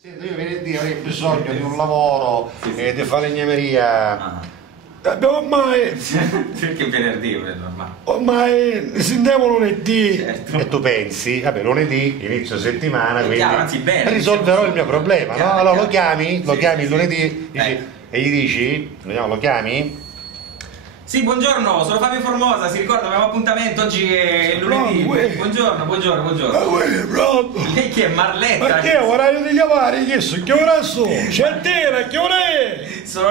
Senti, io venerdì avrei bisogno di un lavoro di falegnameria. Ormai, Perché venerdì è normale. ormai sentiamo lunedì. Certo. E tu pensi, vabbè, lunedì, inizio settimana, quindi chiaro, anzi, bene, risolverò il mio problema, no? chiaro, Allora chiaro. lo chiami, lo Sì, chiami sì, il lunedì sì. dici, e gli dici, vediamo, lo chiami? Sì, buongiorno, sono Fabio Formosa, si ricorda, abbiamo appuntamento, oggi è lunedì. Buongiorno. Pronto? Lei chi è? Marletta? Ma che orario di chiamare? Che ora sono? Centena, che ora è? Sono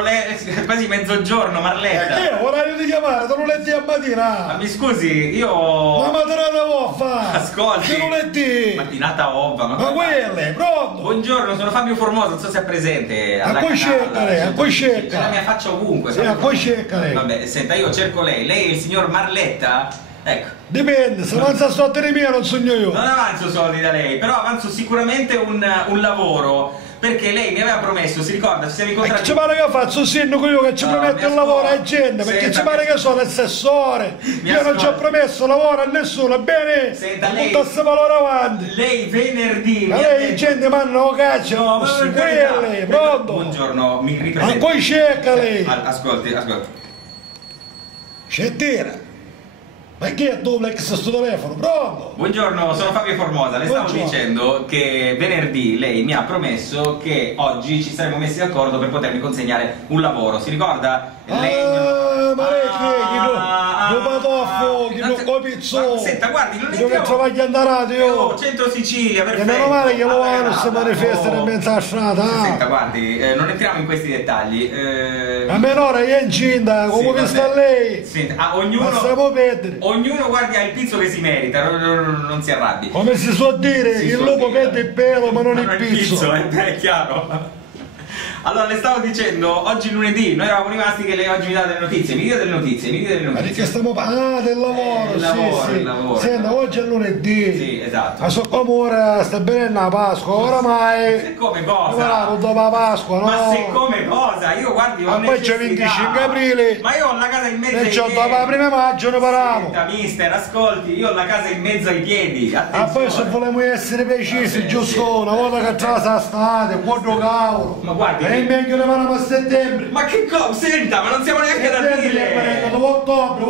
quasi mezzogiorno, Marletta. Che orario di chiamare? Da lunedì a Ma mattina? mi scusi, Ma io... mattinata vuoi fare? Ascolti. Che lunedì? Mattinata ova, Ma quelle, pronto? Buongiorno, sono Fabio Formosa, non so se è presente. A poi cerca lei, a poi cerca. C'è la mia faccia ovunque. Sì, a poi cerca lei. Vabbè, senta, io cerco lei. Lei è il signor Marletta? Ecco. Dipende, se avanza soldi di mia non sogno io. Non avanzo soldi da lei, però avanzo sicuramente un lavoro. Perché lei mi aveva promesso, si ricorda, ci siamo E incontrati. ci pare che faccio sindaco io che ci No, prometto mi il lavoro ascolti. a gente, perché Senta, ci pare che sono assessore. Mi Io non ci ho ascolti. promesso lavoro a nessuno, bene? Senta, lei- Buttasse valore avanti. Lei venerdì Ma mi ha lei detto... gente mandano caccia, No, ma per carità. quelle, pronto? Buongiorno, mi Ma ripresento. poi cerca lei. Ascolti. Scettera. Ma che è duplex sto telefono, pronto? Buongiorno, sono Fabio Formosa. Le stavo Buongiorno. dicendo che venerdì lei mi ha promesso che oggi ci saremmo messi d'accordo per potermi consegnare un lavoro. Si ricorda? Ma lei che lo patoffo, chi non lo te- copizzo. Ma senta, guardi, non Chi lo che entriamo. travaglia in radio. Centro Sicilia, E perfetto. meno male che lo Vabbè, vanno si guarda, manifestano in mezzo alla strada. Senta, guardi, non entriamo in questi dettagli. A menore è incinta, come Sì, vi sta vabbè. lei? Senta, Ma stiamo ognuno, perdere. ognuno guardi ha il pizzo che si merita, non si arrabbi. Come si suol dire, Si il suol lupo dire. perde il pelo ma non il pizzo. È chiaro. Allora, le stavo dicendo, oggi lunedì, noi eravamo rimasti che lei oggi mi dà delle notizie, mi dia delle notizie. Ma di che stiamo parlando? Ah, del lavoro, Il lavoro, sì, sì. il lavoro. Senta, oggi è lunedì. Sì, esatto. Ma so come ora sta bene la Pasqua, oramai. Se come Guarda, cosa? dopo la Pasqua, no? Ma se come cosa? Io guardi, ho Ma poi c'è necessità. 25 aprile. Ma io ho la casa in mezzo ai Perciò piedi. dopo la prima maggio ne parliamo. Senta, mister, ascolti, io ho la casa in mezzo ai piedi. Ah, poi se Attenzione. volevamo essere precisi, Vabbè, giusto sì. una volta che c'è la state, quattro cavolo. Ma guardi È che- meglio ne parliamo a settembre. Ma che cosa? Senta, ma non siamo neanche da dire. Dopo ottobre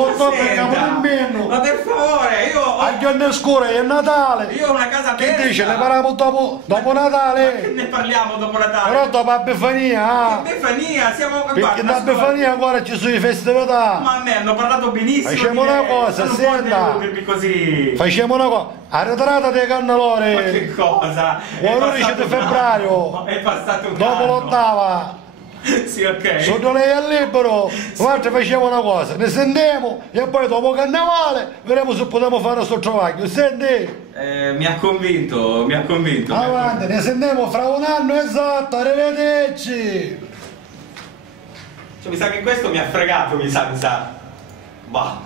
è capo Senta, di meno. ma per favore, A giorno scuro è Natale. io ho una casa Che aperta. dice? Ne parliamo dopo Che Natale. ne parliamo dopo Natale? Però dopo la Befania, ah. Che Befania, siamo... Perché guarda, da ascolti. Befania ancora ci sono i festività. Ma a me hanno parlato benissimo. Facciamo di una lei, cosa, non puoi senta. deludermi così. Facciamo una cosa. Arretrata dei Ma cannolori. che cosa? È 11 passato di un febbraio. anno. È passato un Dopo anno. l'ottava. Sì, ok. Sotto lei è libero, guarda facciamo una cosa, ne sentiamo e poi dopo carnevale vedremo se possiamo fare sto travaglio, senti? Mi ha convinto, mi ha convinto. Avanti, ne sentiamo fra un anno esatto, arrivederci! Cioè, mi sa che questo mi ha fregato, mi sa. Bah.